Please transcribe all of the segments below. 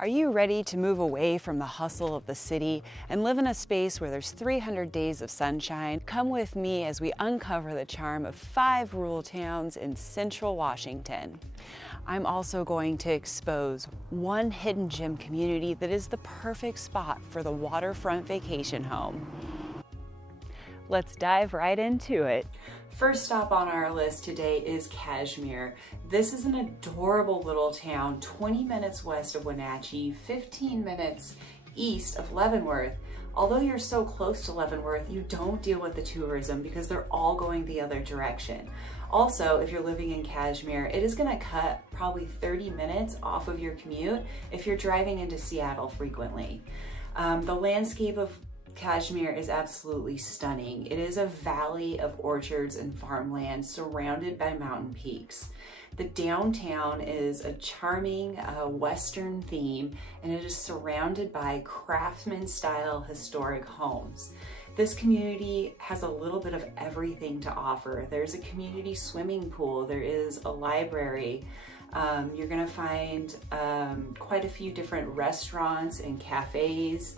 Are you ready to move away from the hustle of the city and live in a space where there's 300 days of sunshine? Come with me as we uncover the charm of 5 rural towns in central Washington. I'm also going to expose one hidden gem community that is the perfect spot for the waterfront vacation home. Let's dive right into it. First stop on our list today is Cashmere. This is an adorable little town, 20 minutes west of Wenatchee, 15 minutes east of Leavenworth. Although you're so close to Leavenworth, you don't deal with the tourism because they're all going the other direction. Also, if you're living in Cashmere, it is gonna cut probably 30 minutes off of your commute if you're driving into Seattle frequently. The landscape of Cashmere is absolutely stunning. It is a valley of orchards and farmland surrounded by mountain peaks. The downtown is a charming Western theme, and it is surrounded by craftsman-style historic homes. This community has a little bit of everything to offer. There's a community swimming pool, there is a library, you're gonna find quite a few different restaurants and cafes.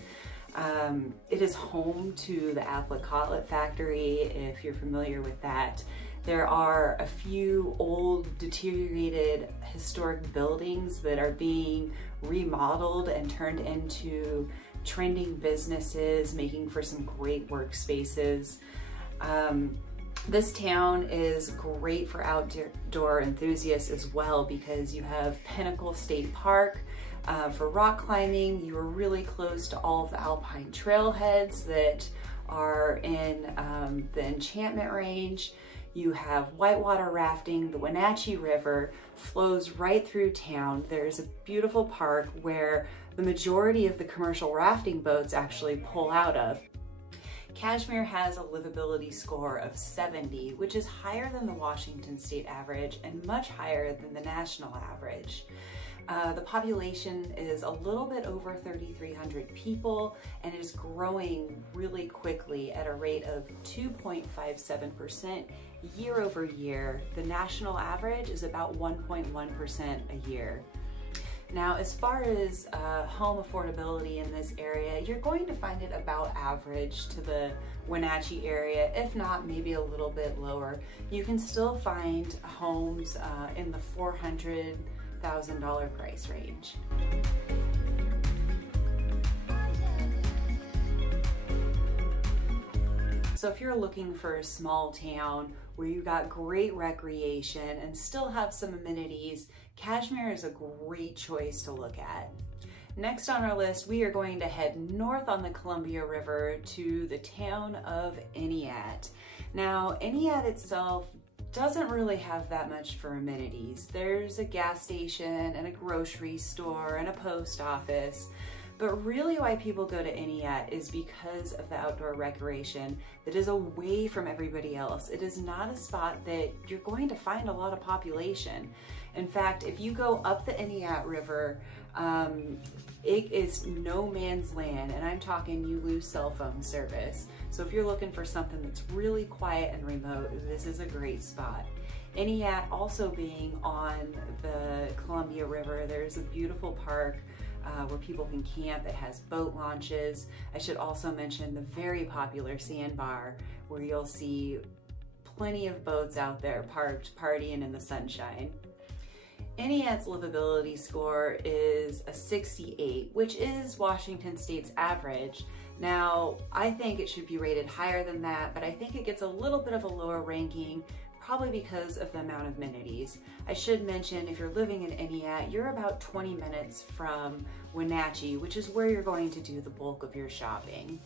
It is home to the apple cotlet factory, if you're familiar with that. There are a few old, deteriorated historic buildings that are being remodeled and turned into trending businesses, making for some great workspaces. This town is great for outdoor enthusiasts as well because you have Pinnacle State Park. For rock climbing, you are really close to all of the alpine trailheads that are in the Enchantment Range. You have whitewater rafting. The Wenatchee River flows right through town. There's a beautiful park where the majority of the commercial rafting boats actually pull out of. Cashmere has a livability score of 70, which is higher than the Washington state average and much higher than the national average. The population is a little bit over 3,300 people, and it is growing really quickly at a rate of 2.57% year over year. The national average is about 1.1% a year. Now, as far as home affordability in this area, you're going to find it about average to the Wenatchee area, if not maybe a little bit lower. You can still find homes in the $400,000 price range. So if you're looking for a small town where you got great recreation and still have some amenities, Cashmere is a great choice to look at. Next on our list, we are going to head north on the Columbia River to the town of Entiat. Now, Entiat itself doesn't really have that much for amenities. There's a gas station and a grocery store and a post office. But really why people go to Entiat is because of the outdoor recreation that is away from everybody else. It is not a spot that you're going to find a lot of population. In fact, if you go up the Entiat River, it is no man's land, and I'm talking you lose cell phone service. So if you're looking for something that's really quiet and remote, this is a great spot. Entiat also being on the Columbia River, there's a beautiful park where people can camp. It has boat launches. I should also mention the very popular sandbar where you'll see plenty of boats out there parked, partying in the sunshine. Entiat's livability score is a 68, which is Washington State's average. Now, I think it should be rated higher than that, but I think it gets a little bit of a lower ranking probably because of the amount of amenities. I should mention, if you're living in Entiat, you're about 20 minutes from Wenatchee, which is where you're going to do the bulk of your shopping.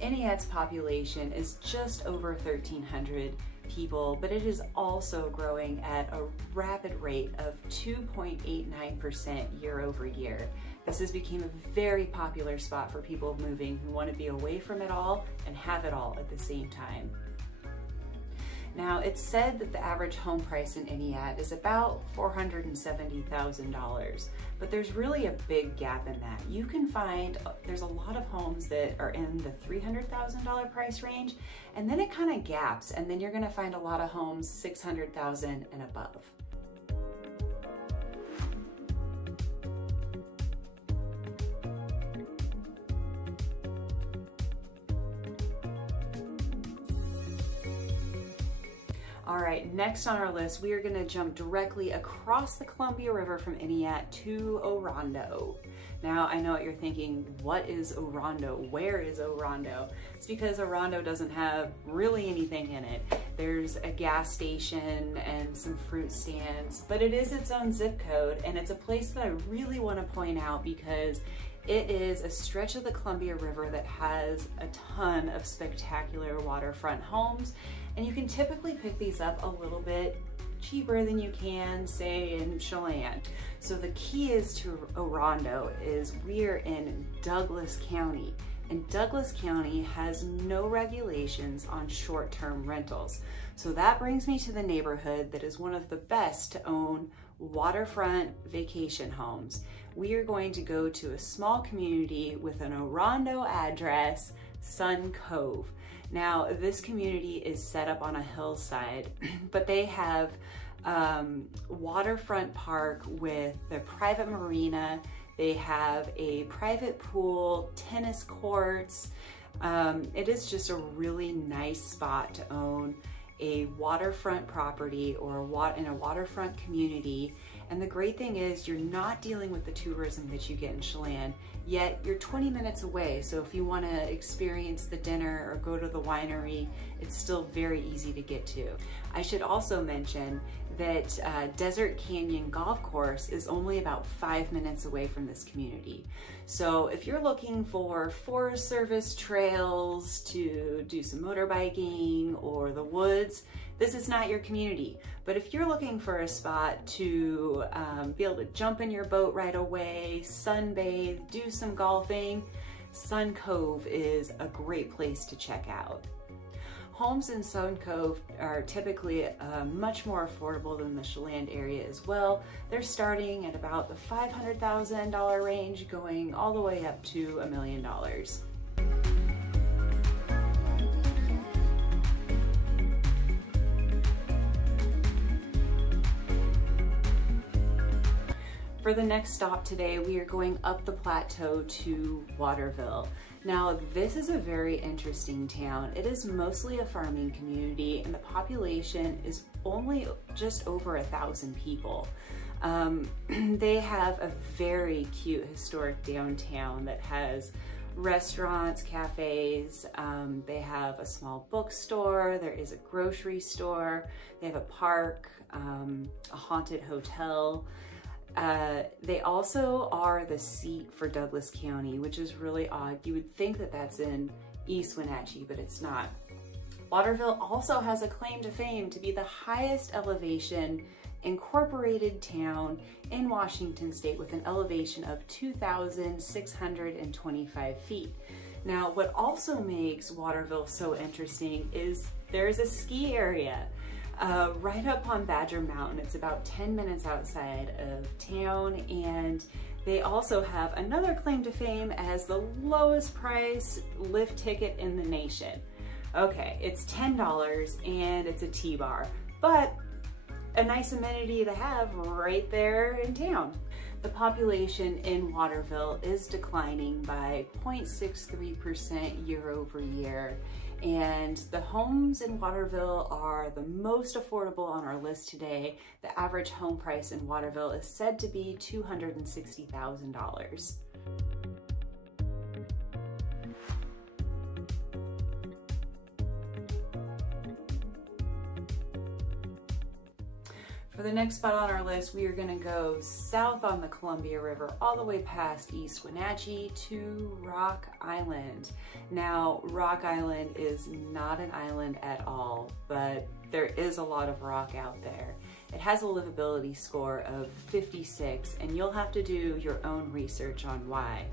Entiat's population is just over 1,300 people, but it is also growing at a rapid rate of 2.89% year over year. This has become a very popular spot for people moving who want to be away from it all and have it all at the same time. Now, it's said that the average home price in Entiat is about $470,000, but there's really a big gap in that. You can find, there's a lot of homes that are in the $300,000 price range, and then it kind of gaps, and then you're gonna find a lot of homes $600,000 and above. All right, next on our list, we are gonna jump directly across the Columbia River from Entiat to Orondo. Now, I know what you're thinking, what is Orondo? Where is Orondo? It's because Orondo doesn't have really anything in it. There's a gas station and some fruit stands, but it is its own zip code, and it's a place that I really wanna point out because it is a stretch of the Columbia River that has a ton of spectacular waterfront homes, and you can typically pick these up a little bit cheaper than you can, say, in Chelan. So the key is to Orondo is we're in Douglas County, and Douglas County has no regulations on short-term rentals. So that brings me to the neighborhood that is one of the best to own waterfront vacation homes. We are going to go to a small community with an Orondo address, Sun Cove. Now, this community is set up on a hillside, but they have waterfront park with their private marina. They have a private pool, tennis courts. It is just a really nice spot to own a waterfront property or in a waterfront community. And the great thing is you're not dealing with the tourism that you get in Chelan, yet you're 20 minutes away. So if you want to experience the dinner or go to the winery, it's still very easy to get to. I should also mention that Desert Canyon Golf Course is only about 5 minutes away from this community. So if you're looking for Forest Service trails to do some motorbiking or the woods, this is not your community. But if you're looking for a spot to be able to jump in your boat right away, sunbathe, do some golfing, Sun Cove is a great place to check out. Homes in Sun Cove are typically much more affordable than the Chelan area as well. They're starting at about the $500,000 range, going all the way up to $1 million. For the next stop today, we are going up the plateau to Waterville. Now, this is a very interesting town. It is mostly a farming community, and the population is only just over 1,000 people. They have a very cute historic downtown that has restaurants, cafes, they have a small bookstore, there is a grocery store, they have a park, a haunted hotel. They also are the seat for Douglas County, which is really odd. You would think that that's in East Wenatchee, but it's not. Waterville also has a claim to fame to be the highest elevation incorporated town in Washington state with an elevation of 2,625 feet. Now, what also makes Waterville so interesting is there's a ski area. Right up on Badger Mountain. It's about 10 minutes outside of town, and they also have another claim to fame as the lowest price lift ticket in the nation. Okay, it's $10 and it's a T-bar, but a nice amenity to have right there in town. The population in Waterville is declining by 0.63% year over year. And the homes in Waterville are the most affordable on our list today. The average home price in Waterville is said to be $260,000. For the next spot on our list, we are going to go south on the Columbia River all the way past East Wenatchee to Rock Island. Now, Rock Island is not an island at all, but there is a lot of rock out there. It has a livability score of 56, and you'll have to do your own research on why.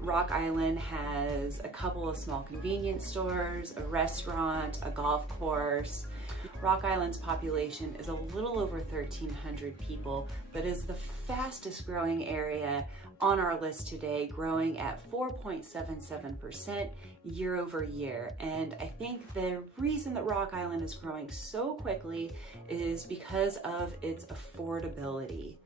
Rock Island has a couple of small convenience stores, a restaurant, a golf course. Rock Island's population is a little over 1,300 people, but is the fastest growing area on our list today, growing at 4.77% year over year. And I think the reason that Rock Island is growing so quickly is because of its affordability.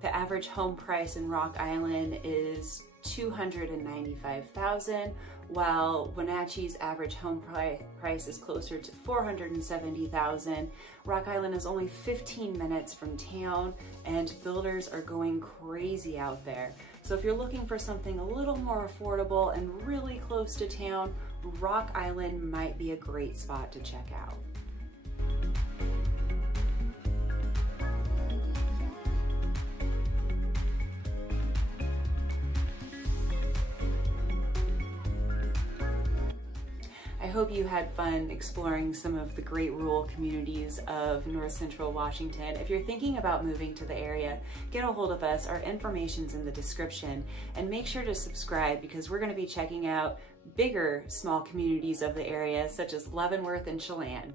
The average home price in Rock Island is $295,000, while Wenatchee's average home price is closer to $470,000. Rock Island is only 15 minutes from town, and builders are going crazy out there. So if you're looking for something a little more affordable and really close to town, Rock Island might be a great spot to check out. I hope you had fun exploring some of the great rural communities of North Central Washington. If you're thinking about moving to the area, get a hold of us. Our information's in the description, and make sure to subscribe because we're going to be checking out bigger small communities of the area such as Leavenworth and Chelan.